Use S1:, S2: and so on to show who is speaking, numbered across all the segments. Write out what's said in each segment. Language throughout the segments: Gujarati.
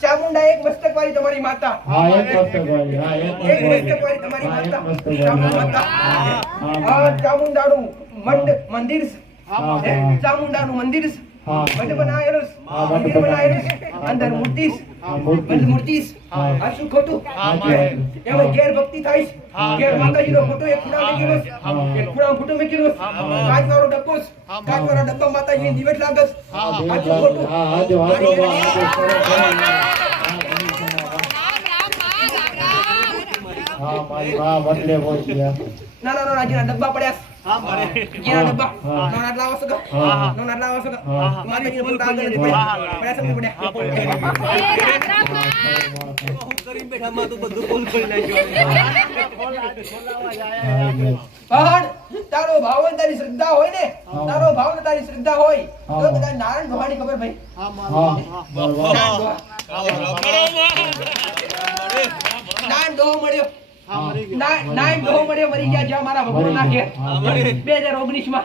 S1: ચામુંડા એક મસ્તક વાળી તમારી માતા
S2: હા એક મસ્તક વાળી હા એક
S1: મસ્તક વાળી તમારી માતા ચામુંડા.
S2: હા,
S1: આ
S2: હા.
S1: ચામુંડાનું મંડ મંદિર ચામુંડા?
S2: હા.
S1: મંદિર. મંડ બનાવેલું
S2: હા, મંડ
S1: મંદિર બનાવેલું છે.
S2: બનાવેલું.
S1: અંદર મૂર્તિ
S2: હા, મૂર્તિ.
S1: મંદ ના છે. આ શું ખોટું
S2: સાચી વાત છે.
S1: એમાં ઘેર થાય છે ઘેર માતાજીનો ફોટો એક ખૂણા મૂકેલો છે. એક ખૂણા ફોટો મૂકેલો છે. કાચવાળો ડબ્બો છે. લાગે છે. ખોટું? પડ્યા છે. તારો ભાવ તારી શ્રદ્ધા હોય ને તારો ભાવ તારી શ્રદ્ધા હોય તો. બધા નારાયણ ભવાની ખબર ભાઈ. નારાયણ ડોહો મળ્યો. ના- નારાયણ ડોહો મળ્યો મરી ગયા જ્યાં મારા ભગવાન ના ઘેર બે હજાર
S2: ઓગણીસમાં.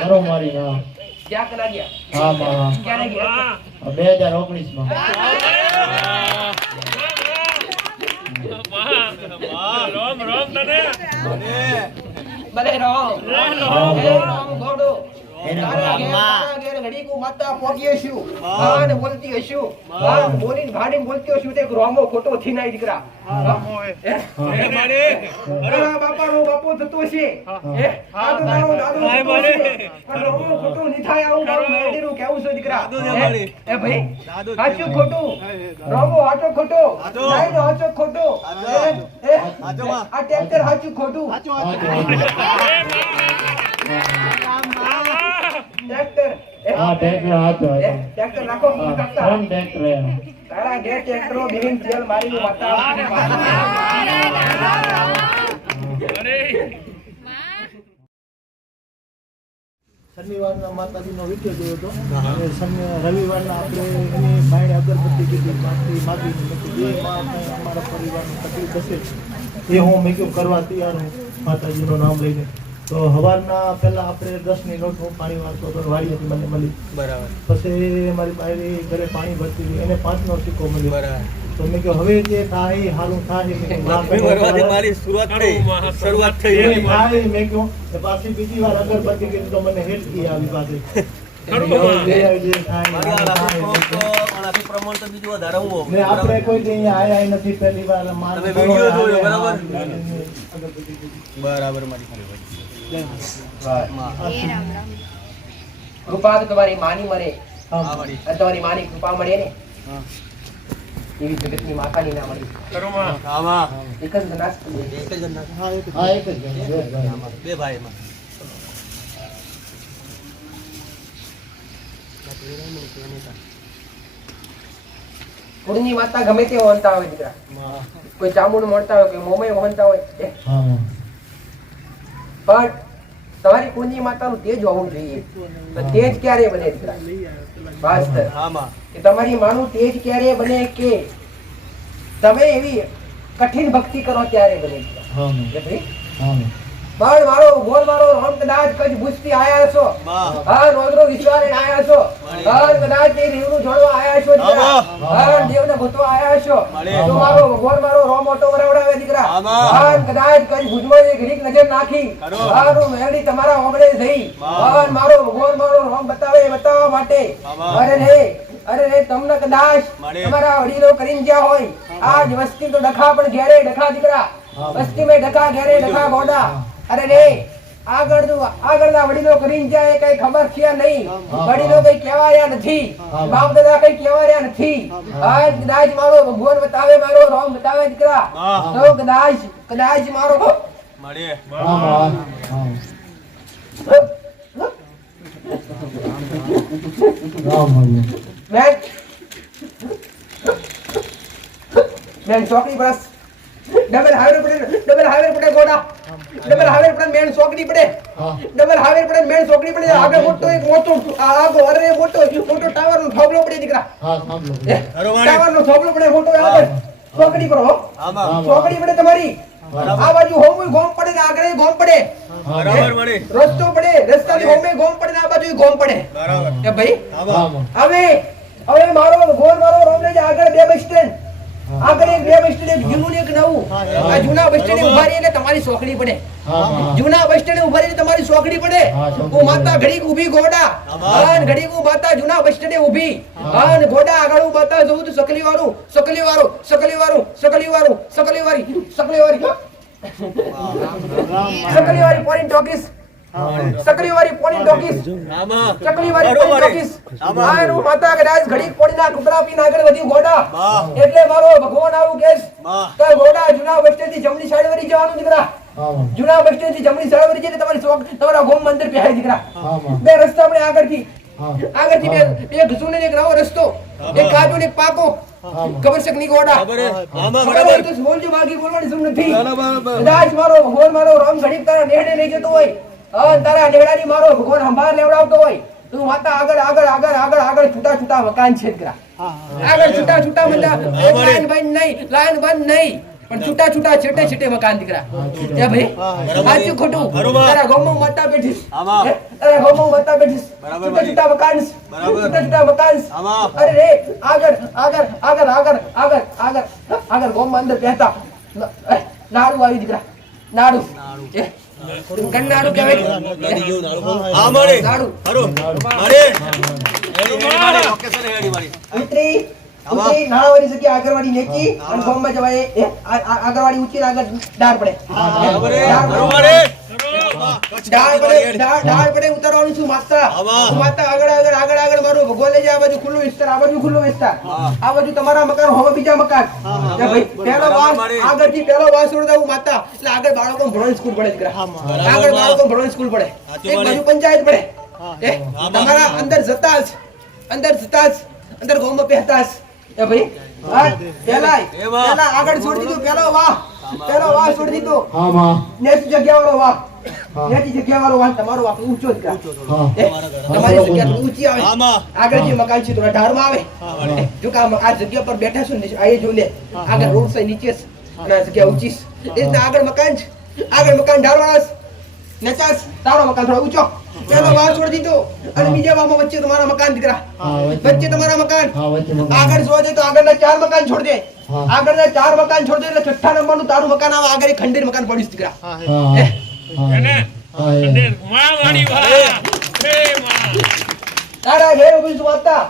S2: કરો મારી, હા.
S1: જ્યાં કના ગયા.
S2: હા, હા.
S1: ક્યારે ગયા?
S2: બે હજાર ઓગણીસમાં.
S1: ભલે રામ
S2: રામ.
S1: હે રામ ગોડો.
S2: એને
S1: ઘડીકું માતા પોગીએ હશું. માન બોલતી હશું. માન બોલીને ભાડીને બોલતી હશું તે એક રોમો ખોટો થી નાઈ દીકરા. રોમો એ. અરે બાપા નો બાપો થતો છે. હે? દાદો તારો દાદો છે. પણ રોમો ખોટો નહીં થાય આવું મારું મેરડીનું કેવું છે દીકરા? હે? ભાઈ સાચું ખોટું? રોમો સાચો ખોટો? નાઈનો સાચો ખોટો? હે? હે? આ ટ્રેક્ટર સાચું ખોટું?
S2: હાજો.
S1: ટ્રેક્ટર હે?
S2: હા, ટ્રેક્ટર
S1: હા
S2: હે?
S1: ટ્રેક્ટર રાખો
S2: હા,
S1: ટ્રેક્ટર. તારા ઘેર ટ્રેક્ટરો બિહીન તેલ મારીને માતા
S3: શનિવારના માતાજીનો વીડિયો જોયો હતો અને શનિ રવિવારના આપણે એની બાયણે અગરબત્તી કીધી માગી માગી મેં જે માં અમારા પરિવારને તકલીફ હશે એ હું મેં કરવા તૈયાર હું માતાજીનું નામ લઈને તો સવારના પહેલા આપણે દસની નોટ હું પાણી વાળતો હતો વાળી હતી મને મળી.
S4: બરાબર.
S3: પછી મારી બાયરી ઘરે પાણી ભરતી હતી એને પાંચનો સિક્કો મળ્યો.
S4: બરાબર.
S3: તો મેં કહ્યું હવે જે થાય હાલું થાય.
S4: મારી શરૂઆત થઈ. શરૂઆત થઈ એની
S3: થાય મેં કહ્યું કે પાછી બીજી વાર અગરબત્તી કીધી તો મને હેઠી આવી
S4: પાસે તો તો.
S3: ને આપણે કોઈ અહીંયા આયા નથી પહેલી વાર. મારે
S4: તમે વીડિયો જોયો, બરાબર? મારી
S1: કૃપા તો તમારી માની. અને તમારી માની કૃપા મળે ને. એવી જગતની માતાની ના મળી. એક જ નાશ
S4: એક
S2: બે ભાઈ.
S1: કુળની માતા ગમે તે વહનતા હોય દીકરા. કોઈ ચામુંડ મળતા હોય કોઈ મોમય વહનતા હોય. પણ તમારી કુંજી માતાનું તેજ હોવું જોઈએ. તેજ ક્યારે બને કે તમારી માનું તેજ ક્યારે બને કે તમે એવી કઠિન ભક્તિ કરો ત્યારે બને પણ મારો ગોળ મારો રામ કદાચ કજ ભૂજથી આયા છો.
S4: માં.
S1: હા રોજરો વિશ્વાને આયા છો. હર કદાચ તે દેવનું જોડવા આયા છો હર દેવને ગોતવા આયા છો. તો મારો ગોળ મારો રોમ ઓટો વરાવડાવે દીકરા. હર કદાચ કજ ભૂજવા એક રીક નજર નાખી.
S4: હર
S1: હું મેરડી તમારા ઓગળે થઈ હર મારો ગોળ મારો રોમ બતાવે બતાવવા માટે. અરે રે અરે રે તમને કદાચ તમારા વડીલો કરીને ગયા હોય. આજ વસ્તી તો ડખા પણ ઘેરે ડખા દીકરા. વસ્તી મેં ડખા ઘેરે ડખા ગોડા. અરે રે આગળ આગળના વડીલો કરીને જાય કઈ ખબર છે નહીં. વડીલો કઈ કહેવાયા નથી. બાપ દાદા કઈ કહેવાયા નથી. આજ કદાચ મારો ભગવાન બતાવે મારો રામ બતાવે દીકરા તો કદાચ કદાચ મારો. બેન. બેન ચોકડી બસ ડબલ હાઈવે પડે ડબલ હાઈવે પડે ગોડા. ડબલ હાવેર પડે મેન સોકડી પડે. ડબલ હાવેર પડે મેન સોકડી પડે. આગળ મોટો એક મોટો આગો અરે મોટો મોટો ટાવર નો થોબલો પડે. દીકરા. ટાવર નો થોબલો પડે મોટો આગળ સોકડી કરો હો.
S4: આમાં
S2: આમાં.
S1: પડે તમારી. આ બાજુ હોમુય ગોમ પડે ને આગળ ગોમ પડે. રસ્તો પડે રસ્તાની હોમે ગોમ પડે ને આ બાજુ ગોમ પડે.
S4: બરાબર.
S1: કે ભાઈ? હવે હવે મારો ગોર મારો રોમ લઈ આગળ બે બસ સ્ટેન્ડ આગળ એક બે બસ સ્ટેન્ડ જૂનું એક નવું. આ જૂના બસ સ્ટેન્ડ ઊભા રહીને તમારી સોકડી પડે. જૂના બસ સ્ટેન્ડ ઊભા રહીને તમારી સોકડી પડે.
S2: હા,
S1: હું માતા ઘડીક ઊભી ગોડા અન ઘડીક હું માતા જૂના બસ સ્ટેન્ડે ઊભી. અન ગોડા આગળ હું માતા જવું તો સકલી વાળું સકલી વાળું સકલી વાળું સકલી વાળું સકલી વાળી સકલી વાળી સકલી વાળી પોઈન્ટ ટોકીસ. સકલી વાળી પોઈન્ટ ટોકીસ. ચકલી વાળી
S4: બરોબર.
S1: ટોકીસ.
S4: આમાં.
S1: માતા કદાચ ઘડીક પોડીના ટુકડા પીને આગળ વધ્યું ગોડા. એટલે મારો ભગવાન આવું કેસ
S4: વાહ.
S1: ગોડા જૂના બસ જમણી સાઈડ વળી જવાનું દીકરા. જૂના બસ જમણી સાઈડ વળી જઈને તમારી ચોક તમારા ગોમ મંદિર પહેરાય દીકરા. બે રસ્તા આપણે આગળથી આગળથી બે બે ઘસું ને એક નવો રસ્તો એક કાચો ને પાકો. ખબર છે નહીં ગોડા
S4: ખબર હે? આમાં
S1: ખબર હોય
S4: બરાબર
S1: તો બોલજો બાકી બોલવાની જરૂર નથી.
S4: બરાબર.
S1: કદાચ મારો ભગવાન મારો રામ ઘડીક તારા નેહડે લઈ જતો હોય. હા તારા નેહડાની મારો ભગવાન સંભાળ લેવડાવતો હોય તું માતા આગળ આગળ આગળ આગળ આગળ છૂટા છૂટા મકાન છે દીકરા આગળ છૂટા છૂટા મતલબ લાઈન બંધ નહીં લાઈન બંધ નહીં પણ છૂટા છૂટા છેટે છેટે મકાન દીકરા એ ભાઈ સાચું ખોટું. તારા ગોમો માતા. હે? તારા ગોમો માતા
S4: બરાબર,
S1: છૂટા. છૂટા મકાન. છૂટા છૂટા મકાન. અરે રે આગળ આગળ આગળ આગળ આગળ આગળ. આગળ ગોમ અંદર બેઠા ન- નાડું આવી દીકરા નાડું. એ, ગન્નાડું કહેવાય આગળવાળી નેચી અને ગામમાં જવાય એ આ- આ- આગળવાળી ઊંચી આગળ ડાર પડે? ડાળ પડે. ડાળ પડે ડાળ ડાળ પડે ઉતારવાનું છું માતા માતા આગળ આગળ આગળ આગળ મારો ભગવાન લઈ જાય આ બાજુ ખુલ્લો વિસ્તાર આ બાજુ ખુલ્લો વિસ્તાર. આ બાજુ તમારા મકાન હવે બીજા મકાન. ભાઈ પહેલો વાસ આગળથી પહેલો વાસ છોડી માતા. એટલે આગળ બાળકો ભણવાની સ્કૂલ પડે આગળ બાળકો. ભણવાની સ્કૂલ પડે. એક બાજુ પંચાયત પડે. તમારા અંદર જતા જ અંદર જતા જ અંદર ગોમાં પહેતા જ. એ ભાઈ હા, પહેલાય આગળ છોડી દીધું પહેલો વાહ. પહેલો વાહ છોડી દીધો.
S2: હા માં
S1: નેચી જગ્યા વાળો વાહ. નેચી જગ્યા વાળો વાહ તમારો વાહ ઊંચો જ તમારી જગ્યા તો ઊંચી આવે
S4: આમાં.
S1: આગળ જે મકાન છે થોડા ઢાળમાં આવે. જો કે આ જગ્યા પર બેઠા છો ને આ જો લે આગળ રોડ સાઈડ નીચે છે અને જગ્યા ઊંચી છે એ રીતના આગળ મકાન છે આગળ મકાન ઢાળવાળા છે નેચાસ. તારો મકાન થોડો ઊંચો. પેલો વાળ છોડી દીધો. અને બીજા વામાં વચ્ચે તમારા મકાન દીકરા. વચ્ચે તમારા મકાન.
S2: હા વચ્ચે મકાન.
S1: આગળ જોવા જાય તો આગળના ચાર મકાન છોડ દે. આગળના ચાર મકાન છોડ દે એટલે છઠ્ઠા નંબરનું તારું મકાન આવે. આગળ ખંડેર મકાન પડ્યું છે દીકરા
S2: હા હા. હા એ.
S1: તારા ઘેર ઊભી માતા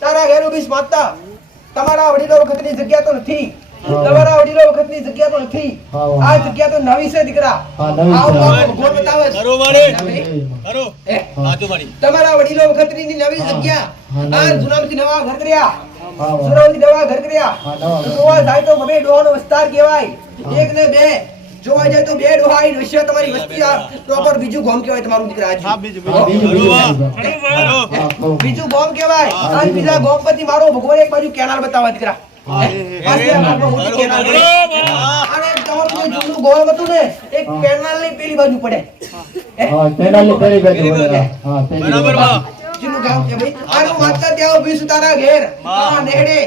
S1: તારા ઘેર ઊભી માતા તમારા વડીલો વખતની જગ્યા તો નથી. તમારા વડીલો વખતની જગ્યા તો નથી. આ જગ્યા તો નવી છે દીકરા. ભગવાન બતાવે ના તમારા વડીલો વખતની નવી જગ્યા. આ
S2: નવી.
S1: જૂનામાંથી નવા ઘર કર્યા.
S2: હા વાહ.
S1: નવા ઘર કર્યા. જોવા જાય તો બે ડોહાનો વિસ્તાર કહેવાય. એક ને બે. જોવા જાય તો બે ડોહા આઈને વચ્ચે તમારી વસ્તી આ પ્રોપર બીજું ગોમ કહેવાય તમારું દીકરા આજુ.
S2: બીજું
S1: ગોમ કહેવાય. અને
S2: બીજા ગોમ.
S1: ગોમ મારો ભગવાન એક બાજુ કેનાલ બતાવવા દીકરા. એક કેનાલ. ની પેલી બાજુ પડે.
S2: કેનાલની પેલી બાજુ.
S4: બરાબર.
S1: ગામ છે ભાઈ આનું માતા ત્યાં ઊભી છું તારા ઘેર. તારા
S4: આમાં.
S1: એટલે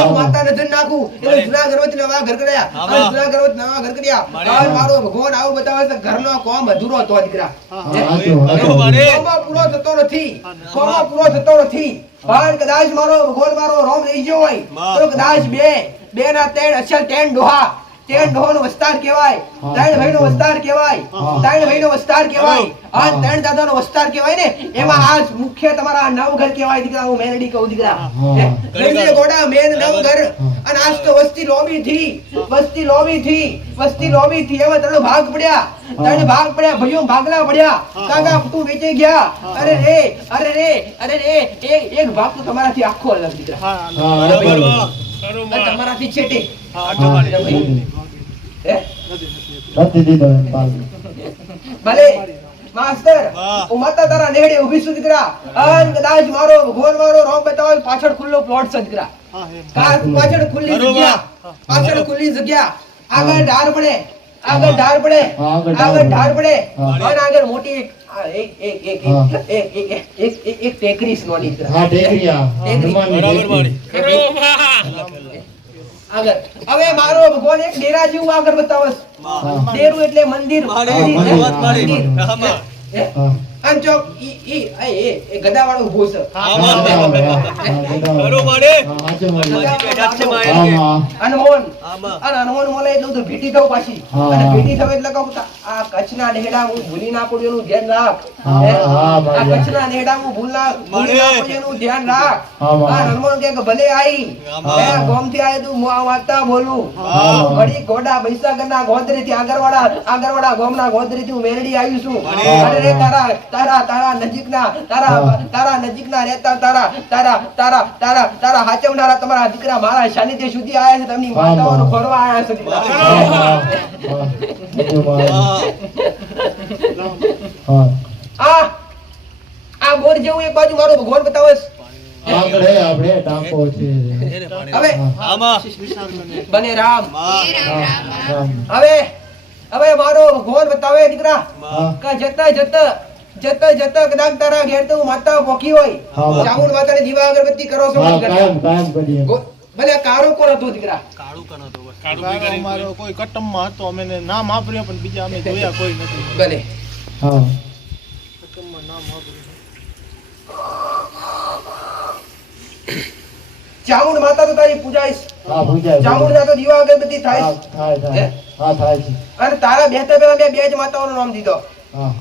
S1: હું. માતા નજર નાખું. એટલે. જૂના ઘરમાંથી નવા ઘર કર્યા. અને જૂના ઘરમાંથી નવા ઘર કર્યા. હવે મારો ભગવાન આવું બતાવે છે ઘરનો કોમ અધૂરો હતો દીકરા
S2: હા,
S1: હે?
S2: હાચું, હાચું.
S4: ખરું મળી
S1: કોમા પૂરો થતો નથી. કોમા પૂરો થતો નથી. પણ કદાચ મારો ભગવાન મારો રોમ લઈ ગયો હોય તો કદાચ બે બે ના ત્રણ અસલ ત્રણ ડોહા. ત્રણ ડોહાનો વસ્તાર કહેવાય. ત્રણ ભાઈનો વસ્તાર કહેવાય. ત્રણ ભાઈનો વસ્તાર કહેવાય. આ ત્રણ દાદાનો વસ્તાર કહેવાય ને એમાં આજ મુખ્ય તમારા નવ ઘર કહેવાય દીકરા હું મેરડી કહું દીકરા. ગોડા મેન નવ ઘર. અને આજ તો વસ્તી લોબી થી વસ્તી લોબી થી વસ્તી લોબી થી એવા ત્રણ ભાગ પડ્યા. ત્રણ ભાગ પડ્યા ભાઈઓ ભાગલા પડ્યા. કાકા તું વેચે ગયા. અરે રે અરે રે અરે રે. એક એક ભાગ તો તમારાથી આખો અલગ દીકરા. તમારાથી છેટે?
S2: નથી દીધો એમ પાલ.
S1: ભલે માસ્તર
S4: વાહ.
S1: હું માતા તારા નેહડે ઊભી છું દીકરા. અને કદાચ મારો ભગવાન મારો રોમ બતાવે પાછળ ખુલ્લો પ્લોટ છે દીકરા. પાછળ ખુલ્લી જગ્યા પાછળ ખુલ્લી જગ્યા. આગળ ઢાર પડે આગળ ઢાર પડે
S2: આગળ ઢાર
S1: પડે. અને આગળ મોટી એક એક એક એક એક એક એક એક એક એક એક ટેકરી છે
S2: હા ટેકરી
S1: ટેકરી.
S4: બરાબર
S2: ટેકરી.
S1: આગળ. હવે મારો ભગવાન એક ડેરા જેવું આગળ બતાવે ડેરું એટલે મંદિર. મંદિર,
S4: આમ
S1: ચોક ઈ ઈ એ એ ગદાવાળો ઊભો છે.
S2: બરોબર
S4: જ
S2: આમાં.
S1: અને હનુમાન મોલે એટલે તો ભેટી થઉં પાછી. અને ભેટી થઉં એટલે કહું આ કચ્છના નેહડા હું ભૂલી ના પડ્યું એનું ધ્યાન રાખ.
S2: હા,
S1: આ કચ્છના નેહડા હું ભૂલ ના ભૂલી ના. એનું ધ્યાન રાખ. આ હનુમાન કે ભલે આઈ.
S4: હા.
S1: ગોમથી આય તું હું આ વાંચતા બોલું.
S2: હા.
S1: ગોડા ભૈસાગરના ગોદરી થી આગરવાડા આગરવાડા ગોમના ગોદરી થી હું મેરડી આવી છું. અરે રે તારા તારા તારા નજીકના તારા તારા નજીકના રહેતા તારા તારા તારા તારા તારા હાચવનારા તમારા દીકરા મારા સાનિધ્ય સુધી આયા છે તેમની માતાઓનું ફરવા આયા છે આ આ બોર જેવું એક બાજુ મારો ભગવાન બતાવે છે.
S2: આપણે ટાંકો છે.
S1: હવે બને રામ. હવે હવે મારો ભગવાન બતાવે દીકરા.
S2: હા.
S1: જતા જતા. જતા જતો કદાચ તારા ઘેર તો માતા પોકી હોય. ચામુંડ માતાને દીવા અગરબત્તી કરો છો
S2: કાયમ કાયમ કરીએ.
S1: ભલે કારો કોણ હતો દીકરા?
S4: કાળું કનો તો
S3: કાળો અમારો કોઈ કટમમાં હતો અમે નામ વાપર્યો પણ બીજા અમે જોયા કોઈ નથી.
S1: ભલે.
S2: હા.
S3: કટમમાં નામ વાપર્યું
S1: ચામુંડ માતા તો તારી પૂજાઈશ
S2: હા પૂજા
S1: ચામુંડ ના તો દીવા અગરબત્તી થાય
S2: થાય થાય. હા? થાય છે.
S1: અને તારા બેઠા પહેલા મેં બે જ માતાઓનું નામ દીધો.
S2: હા?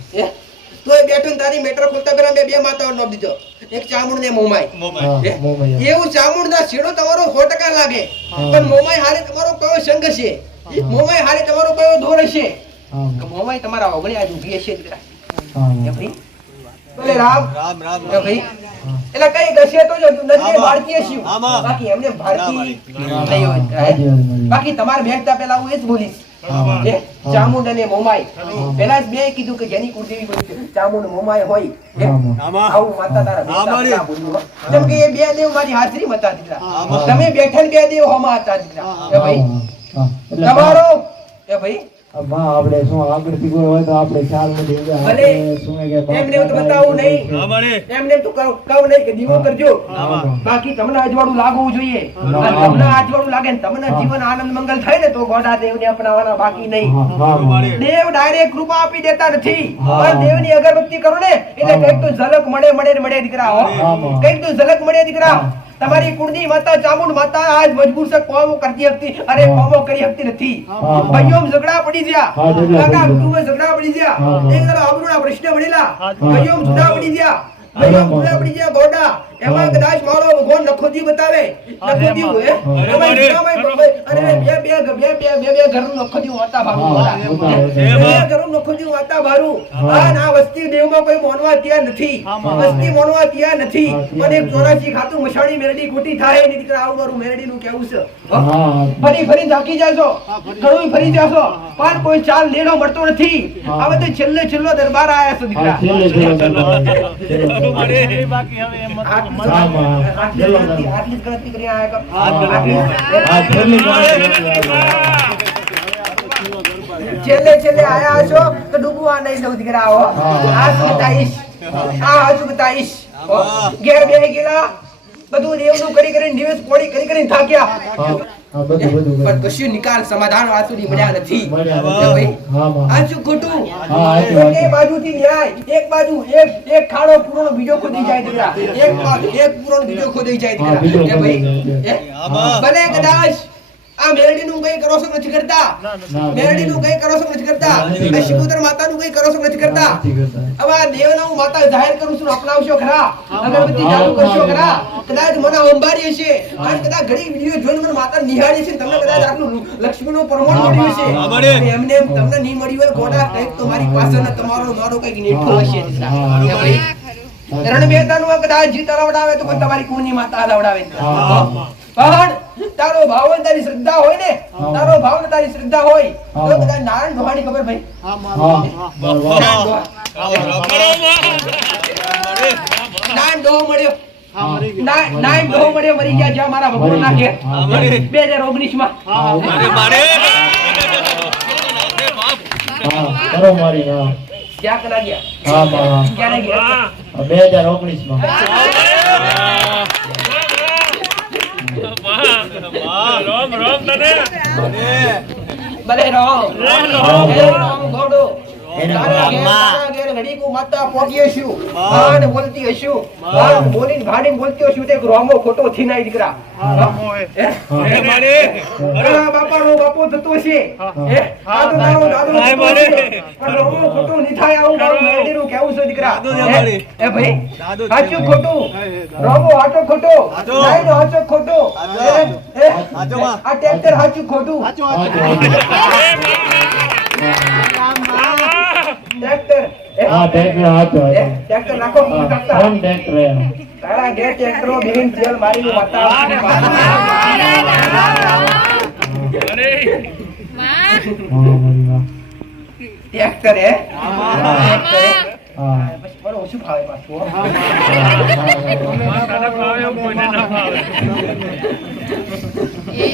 S1: તો એ બેઠું તારી મેટર ખોલતા પહેલા મેં બે માતાઓનું નામ દીધો એક ચામુંડ ને મોમાઈ. એવું ચામુંડ ના છેડો તમારો સો ટકા લાગે. પણ મોમાઈ હારે તમારો કયો સંઘ છે? મોમાઈ હારે તમારો કયો
S2: ધોર
S1: છે? મોમાઈ તમારા ઓગણી આજ ઊભી છે રામ.
S4: રામ રામ
S1: ભાઈ. એટલે કઈ ગશે તો જો ભારતીય બાકી એમને. બાકી તમારે બેઠતા પેલા હું એ જ બોલીશ? ચામુંડ અને મોમાઈ.
S2: હા.
S1: જ બે કીધું કે જેની કુળદેવી હોય છે, ચામુંડ મોમાય હોય. આવું માતા તારા કે એ બે દેવ મારી હાજરીમાં હતા દીકરા. તમે બેઠા ને બે દેવ હોમાં હતા દીકરા. ભાઈ? તમારો એ ભાઈ?
S2: માં આપણે શું આગળથી કોઈ હોય તો આપણે ખ્યાલ નથી.
S1: ભલે.
S2: શું કે કે
S1: એમને તો બતાવવું નહીં. એમને તું કહું નહીં કે દીવો કરજો. બાકી તમને અજવાળું લાગવું જોઈએ. તમને અજવાળું લાગે ને તમને જીવન આનંદ મંગલ થાય ને તો ગોડા દેવને અપનાવવાના બાકી નહીં. દેવ ડાયરેક્ટ કૃપા આપી દેતા નથી. પણ દેવની અગરબત્તી કરો ને એટલે કંઈક તો ઝલક મળે મળે મળે દીકરા. કંઈક તો ઝલક મળે દીકરા. તમારી કુળની માતા ચામુંડ માતા આજ મજબૂર છે કોમો કરતી હતી અરે કોમો કરી હતી નથી. ભાઈઓ ઝઘડા પડી ગયા. કાકા
S2: પડી ગયા.
S1: કુટુંબમાં ઝઘડા પડી ગયા. એક દાડો આબરૂના પ્રશ્ન
S3: પડેલા
S1: ભાઈઓ જુદા પડી ગયા. ભાઈઓ જુદા પડી ગયા ગોડા. એમાં કદાચ મારો ભગવાન નખોદી બતાવે.
S3: હા,
S1: નખોદી
S3: એમાં.
S1: એમાં બે- અરે બે બે બે બે બે ઘરનું નખોદી વાતા
S4: ભારું.
S1: બે ઘરનું નખોદી વાતા ભારું. આ ના વસ્તી દેવમાં કોઈ મોનવા ત્યાં નથી. વસ્તી મોનવા ત્યાં નથી.
S2: મને.
S1: ચોરાસી ખાતું મશાણી મેરડી ખોટી થાયની દીકરા આવું મારું મેરડીનું કેવું છે. ફરી ફરી થાકી જાશો.
S3: ફરી.
S1: ઘણું ફરી જાશો. પણ કોઈ ચાલ લેણો મળતો નથી. હવે તો છેલ્લે છેલ્લો દરબાર આયા છે દીકરા.
S2: છેલ્લે છેલ્લે દરબાર. છેલ્લે દરબાર.
S3: એ બાકી હવે એમ હતું. કે
S1: આટલી જ ગણતરી કરી આયા
S2: છેલ્લે.
S1: છેલ્લે આયા છો તો ડૂબવા નહીં દઉં દીકરા આ શું આ હજુ ઘેર બેહી ગયેલા બધું દેવનું કરી કરીને દિવસ પોળી કરી કરીને થાક્યા. પણ કશું નિકાલ સમાધાન સુધી મળ્યા નથી. આ શું ખોટું?
S2: હા, સાચી વાત
S1: એક બાજુથી ન્યાય એક બાજુ એક એક ખાડો પૂરો બીજો ખોદી જાય દીકરા. એક એક પૂરો બીજો ખોદી જાય દીકરા. ભાઈ? ભલે કદાચ આ મેરડીનું કઈ કરો છો નથી કરતા?
S2: મેરડી
S1: નું કઈ કરો છો નથી કરતા?
S2: નથી
S1: માતા નું કઈ કરો છો નથી કરતા? હવે આ દેવ હું માતા જાહેર કરું છું અપનાવશો ખરા? અગરબત્તી ચાલુ કરશો ખરા? કદાચ મને અંબારી હશે. અને કદાચ ઘણી વીડિયો જોઈને મને માતા નિહાળી છે તમને કદાચ આટલું લક્ષ્મી નું
S2: પ્રમોટ
S1: મળ્યું છે. એમને એમ તમને નહીં મળ્યું હોય ગોડા કંઈક તમારી પાસે ને તમારો મારો કંઈક નેઠો હશે. રણ મહેતાનું આ કદાચ જીત હલાવડાવે તો કોઈ તમારી કુંડની માતા
S2: અલાવડાવે.
S1: પણ તારો ભાવ અને તારી શ્રદ્ધા હોય ને તારો ભાવ ને તારી શ્રદ્ધા હોય તો બધા નારાયણ ભવાની ખબર ભાઈ
S3: હા,
S2: હા,
S3: મારું- હા.
S2: બરાબર.
S1: નારાયણ ડોહો મળ્યો.
S3: મરી ગયો.
S1: નારાયણ ડોહો મળ્યો મરી ગયા જ્યાં મારા ભગવાન ના ઘેર બે હજાર ઓગણીસમાં
S2: હા,
S4: મારે મારે.
S2: હા, કરો મારી, હા.
S1: ક્યાં કરા ગયા.
S2: હા, હા.
S1: ક્યારે ગયા?
S2: બે હજાર ઓગણીસમાં
S4: રામ રામ
S1: ભલે. રામ. રામ ગોડો ખોટો થી દીકરા. બાપો થતો છે. નહીં થાય આવું મારું મેરડીનું છે દીકરા. હે? હે ભાઈ સાચું ખોટું. રોમો હાચો ખોટો.
S4: હાચો.
S1: હાચો ખોટો.
S4: હાચો.
S1: હે? હે?
S4: હાચો માં.
S1: આ ટ્રેક્ટર હાચું ખોટું. હે?
S2: હા ટ્રેક્ટર હાથ
S1: હોય ટ્રેક્ટર નાખો.
S2: Phone tractor.
S1: તારા ઘેર ટ્રેક્ટરો વાતાવરણ
S2: હા, મારી વાત.
S1: ટ્રેક્ટર હે ટ્રેક્ટર હે?
S2: હા.
S1: પછી મને ઓછું ફાવે પાછું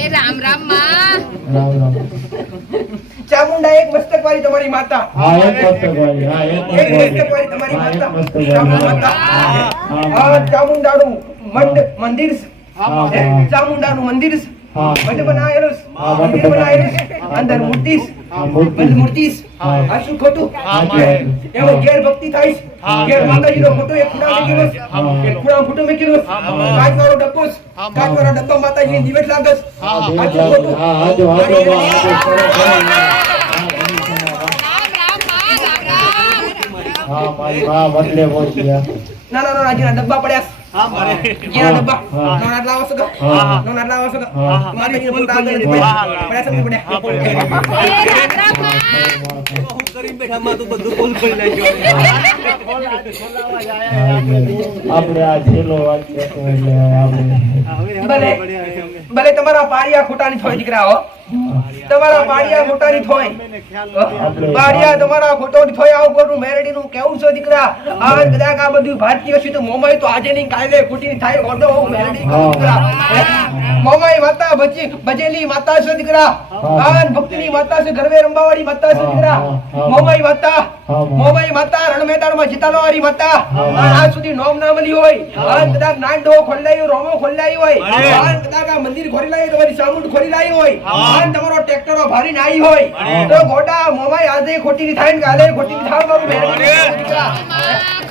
S5: રામ રામમાં
S2: રામ રામ.
S1: ચામુંડા એક મસ્તક વાળી તમારી માતા
S2: હા એક મસ્તક વાળી. હા એક મસ્તક
S1: વાળી તમારી
S2: હા,
S1: માતા
S2: વાળી.
S1: ચામુંડા નું
S2: હા,
S1: ચામુંડા નું મંડ- મંદિર.
S2: હા,
S1: હે?
S2: હા.
S1: મંદિર
S2: હા.
S1: બનાવેલું
S2: હા,
S1: મંદિર બનાવેલું અંદર મૂર્તિ.
S2: હા, મૂર્તિ.
S1: આ શું ખોટું
S2: હાચું, હાચું.
S1: એમાં ઘેર ભક્તિ થાય છે. ઘેર માતાજીનો ફોટો એક ખૂણામાં મૂકેલો. એક ખૂણામાં ફોટો મૂકેલો કાચ વાળો ડબ્બો છે. કાચવાળા ડબ્બા માતાજીને નિવેદ લાગે છે.
S2: હા,
S1: સાચું
S2: દિવેટ લાગે.
S1: ખોટું?
S2: હા,
S1: મારી
S2: હાચું,
S1: એની-
S2: સરસ, સરસ.
S5: રામ રામ રામ રામ
S2: હા મારી માં બદલે પહોંચ્યા
S1: ના ના ના રાજીના ડબ્બા પડ્યા છે. છે
S2: આ છેલ્લો
S1: ભલે તમારા પારિયા ખોટાની થોય દીકરાઓ તમારા પાડિયા ખોટાની થોય. બાળિયા તમારા ખોટોની થોય આવું ખોટું મેરેડી નું કેવું છે દીકરા? આ બધા આ બધું ભારતીય છે તો મોમાઈ તો આજે નહીં કાલે ખોટી થાય ઓર્ડો હું મેરેડી કરું દીકરા. મોમાઈ માતા ભજી ભજેલી માતા છે દીકરા. આ ભક્તિની માતા છે ગરવે રંબાવાળી માતા છે દીકરા. મોમાઈ માતા. મોમાઈ. માતા રણ મેદાનમાં જીતાડવાવાળી માતા. આ સુધી નોમ ના મળી હોય. આ કદાચ નાંડો ખોલાયું રોમો ખોલાયું હોય. આ કદાચ આ મંદિર ખોલી લાવી તમારી સામુંડ ખોલી લાવી હોય આ તમારો ટ્રેક્ટરો ભારીને નાઈ હોય. તો ગોડા મોબાઈલ આજે ખોટી ની થાય ને કાલે ખોટી ની થાય મારું મહેરબાની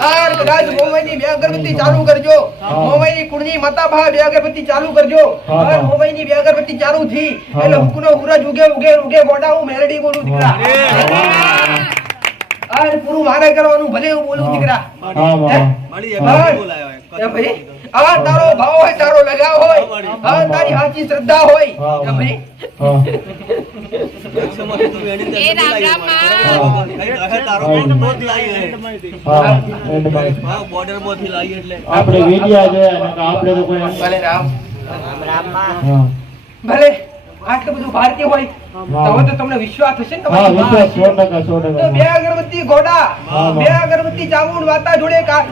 S1: આ કદાચ મોમાઈની બે અગરબત્તી ચાલુ કરજો. મોમાઈની કુળની માતા ભા બે અગરબત્તી ચાલુ કરજો.
S2: હા,
S1: મોબાઈલની બે અગરબત્તી ચાલુ થી એટલે હુકનો ઉરજ ઉગે ઉગે ઉગે ગોડા હું મેલડી બોલું દીકરા. આ પૂરું મારે કરવાનું ભલે હું બોલું દીકરા.
S4: એમ બોલાયો
S1: એ તારો ભાવ હોય તારો લગાવ હોય. આ તારી સાચી શ્રદ્ધા હોય.
S2: હા,
S1: એ ભાઈ
S2: હા.
S5: એ રામ રામમાં.
S4: તારો બોટ લાવી હા. બોર્ડરમાંથી લાવી એટલે.
S2: આપણે વિડિયા જોયા આપણે તો કોઈ
S1: ભલે રામ.
S2: હા.
S1: ભલે આટલું બધું ભારતીય હોય. હવે તો તમને વિશ્વાસ હશે ને તમારી
S2: વિશ્વાસ
S1: બે અગરબત્તી ગોડા બે અગરબત્તી ચામુંડ માતા જોડે કા-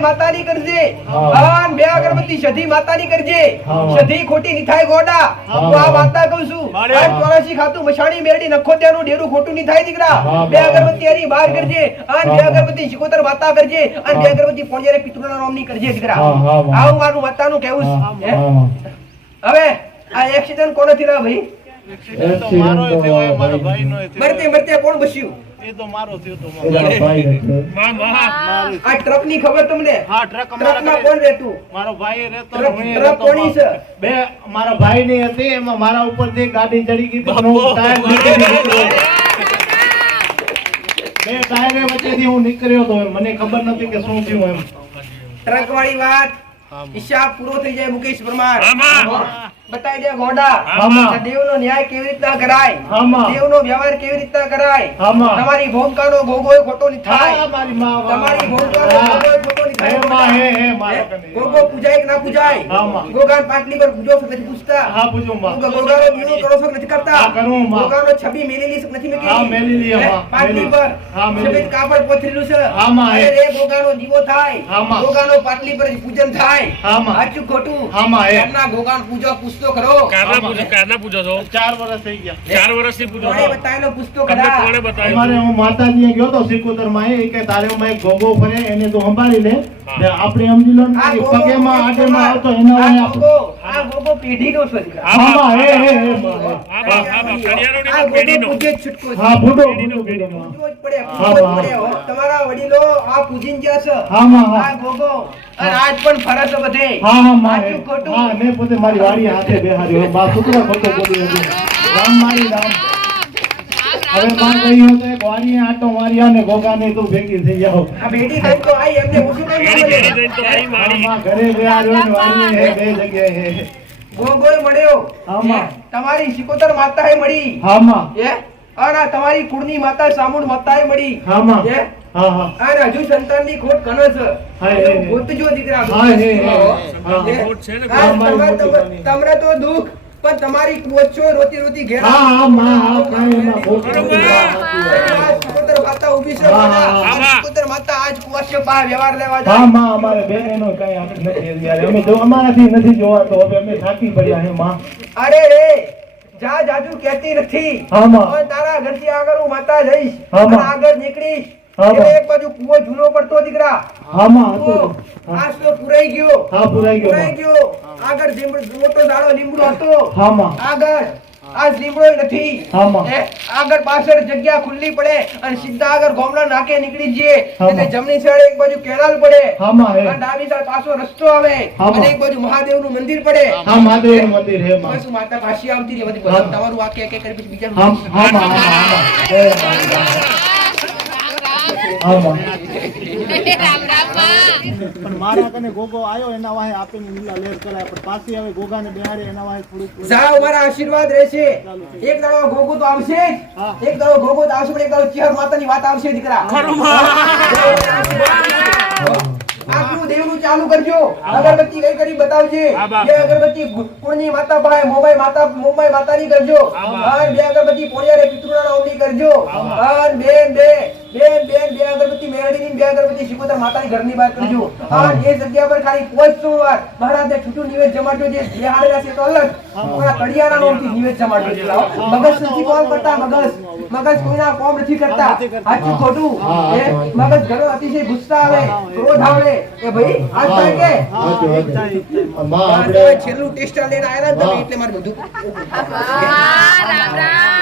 S1: માતાની કરજે.
S2: હા.
S1: બે અગરબત્તી સધી માતાની કરજે. સધી ખોટી ની થાય ગોડા આ માતા કહું છું. આ ચોરાશી ખાતું મશાણી મેરડી નખોત્યાનું ડેરું ખોટું ની થાય દીકરા બે. અગરબત્તી હરી બહાર કરજે. આન બે અગરબત્તી શિકોતર માતા કરજે. અને બે. અગરબત્તી પોણિયારે પિતૃના નામની કરજે દીકરા. આવું મારું માતાનું કહેવું હવે આ એક્સિડન્ટ કોને થયેલા ભાઈ? મરતે મરતે કોણ બસ્યું?
S3: એ તો મારો થયો તો.
S1: આ ટ્રકની ખબર તમને?
S3: હા ટ્રક
S1: ટ્રક
S3: અમારા
S1: માં કોણ રહેતું?
S3: મારો ભાઈ રહેતો
S1: ટ્રક-. કોની છે?
S3: બે મારા ભાઈ ની હતી એમાં મારા ઉપરથી ગાડી ચડી ગઈ. બે ટાયરે વચ્ચેથી હું નીકળ્યો તો મને ખબર નથી કે શું થયું એમ.
S1: ટ્રક વાળી વાત હિસાબ પૂરો થઈ જાય મુકેશ પરમાર. બતાવી દે ગોડા. દેવનો ન્યાય કેવી રીતના કરાય. દેવનો વ્યવહાર કેવી રીતના કરાય? તમારી ભૂમિકાનો ભોગો ખોટો નહીં થાય. તમારી ભૂમિકાનો ભોગો ખોટો નહીં થાય
S3: હે માં, હે, હે, મારો
S1: હે?
S3: કને.
S1: ગોગો પૂજાય કે ના પૂજાય
S3: આમાં.
S1: ગોગાન પાટલી પર પૂજો નથી પૂછતા
S3: હા પૂછું માં
S1: ગોગાનો દીવો કરો છો નથી કરતા
S3: હા, કરું, માં.
S1: ગોગાનો છબી મેલેલી નથી મેકેલી?
S3: હા, મેલેલી, માં.
S1: પાટલી પર
S3: હા, મેલેલી.
S1: સફેદ કાપડ પોથરેલું છે
S3: હા, માં, હે.
S1: રે ગોગાનો દીવો થાય
S3: હા, માં.
S1: ગોગાનો પાટલી પર પૂજન થાય
S3: હા, માં.
S1: સાચું ખોટું
S3: હા, માં, હે.
S1: ઘરના ગોગાન પૂજો પૂછતો ખરો
S6: કારના છો
S3: વર્ષ થઈ ગયા
S6: ચાર વર્ષથી પૂછો
S1: કોણે
S6: છો
S1: બતાવેલો પૂછતો
S6: તમને કોણે બતાવ્યું
S3: અમારે હું માતાજીએ ગયો તો સિકોતરમાં એ કે તારે એક ગોગો ફરે એને તો સંભાળી લે ને આપણે સમજી લો કે પગેમાં આટેમાં આવતો એના
S1: આ ગોગો પેઢીનો છે દીકરા.
S3: હા હા હે હે હે માં, હે.
S6: આ બા આ બા કડિયારોની પેઢીનો.
S3: હા.
S1: પૂજવો જ પડે,
S3: હા, હા.
S1: તમારા વડીલો આ પૂજીન ગયા છે
S3: હા હા
S1: આ ગોગો અને આજ પણ ફરે છે બધે
S3: હા હા માં
S1: ખોટું?
S3: હા મેં પોતે મારી વાડી હાથે બેહારી બા છોકરા ખોટો બોલી રામ મારી રામ હવે માં કહ્યું હતું એક આટો મારી આવ ગોગાને તું ભેગી થઈ જાવ
S1: આ બેટી થઈ તો આઈ એમને ઓછું કઈ
S6: એની
S1: મળે.
S6: તો મારી મારી
S3: માં ઘરે ગયા રહ્યો ને હે બે જગ્યાએ હે
S1: ગોગોય મળ્યો
S3: હા, માં.
S1: હે? તમારી સિકોતર માતાએ મળી
S3: હા
S1: હે? અને તમારી કુળની માતા સામુંડ માતાએ મળી
S3: હા માં
S1: હે?
S3: હા હા
S1: અને હજુ સંતાનની ખોટ કનો છે. ગોતજો દીકરા
S3: હા, હે, હે.
S6: ખોટ ને.
S1: તમને તો દુઃખ પણ તમારી ઓછો રોતી રોતી ઘેર
S3: હા હા માં હા કાંઈ એમાં ખોટ નથી.
S6: બરોબર.
S1: આ સિકોતર માતા ઊભી છે
S3: હા,
S1: બધા.
S3: હા,
S6: હા.
S1: આ સિકોતર માતા આજ કુવાસ્ય બહાર વ્યવહાર લેવા
S3: હા માં અમારે બેનો કઈ આપણે નથી યાર અમે જો અમારાથી નથી જોવાતો હવે અમે થાકી પડ્યા હે માં
S1: અરે રે જા જાજુ કહેતી નથી
S3: હા માં
S1: તારા ઘરથી આગળ હું માતા જઈશ આગળ નીકળીશ. એક બાજુ કુવો જૂનો પડતો દીકરા.
S3: હતો
S1: આજ તો પુરાઈ ગયો.
S3: હા પુરાઈ ગયો
S1: પુરાઈ ગયો. આગળ લીમડો મોટો ઝાડો લીમડો હતો.
S2: હા માં.
S1: આગળ. આજ લીમડો નથી.
S2: હા, માં.
S1: આગળ પાછળ જગ્યા ખુલ્લી પડે અને સીધા આગળ ગોમડા નાકે નીકળી જઈએ. એટલે જમણી સાઈડ એક બાજુ કેનાલ પડે.
S2: હા માં
S1: અને ડાબી સાઈડ પાછો રસ્તો આવે. અને એક બાજુ મહાદેવનું મંદિર પડે.
S2: હા મહાદેવ મંદિર હે માં.
S1: બસ માતા પાછી આવતી રહે બધી તમારું વાક્ય કે કરી પછી બીજાનું
S2: હા
S3: પણ મારા કને ગોગો આવ્યો એના વાહે આપીને લીલા લેર કરાય. પણ પાછી હવે ગોગાને બેહારે એના વાહે થોડુંક
S1: જાઓ મારા આશીર્વાદ રહેશે. એક દાડો ગોગો તો આવશે. એક દાડો ગોગો તો આવશે પણ એક દાડો ચિહર માતાની વાત આવશે દીકરા. આટલું દેવનું ચાલુ કરજો. અગરબત્તી કઈ કરી બતાવજે
S6: બે
S1: અગરબત્તી કુળની માતા પાસે મોબાઈ માતા મોબાઈ માતાની કરજો. અને બે અગરબત્તી પોળિયારે પિતૃના ઓમની કરજો. અને બે બે. બેન બેન બે અગરબત્તી મેરડીની બે અગરબત્તી શિકોતર માતાની ઘરની બહાર કરજો અને એ જગ્યા પર ખાલી પોચ સોમવાર મહારાજને છૂટું નિવેદ જમાડજો જે બેહાડેલા છે તો અલગ. પણ આ કડિયાના નામથી નિવેદ જમાડજો મગજ નથી કોલ કરતા મગજ. મગજ કોઈના કોમ નથી કરતા. સાચું ખોટું. એ મગજ ઘણો અતિશય ગુસ્સા આવે ક્રોધ આવે. એ ભાઈ આ થાય કે.
S2: માં આપણે
S1: છેલ્લું ટેસ્ટ લઈને આયેલા તમે એટલે મારે બધું.
S5: રામ રામ.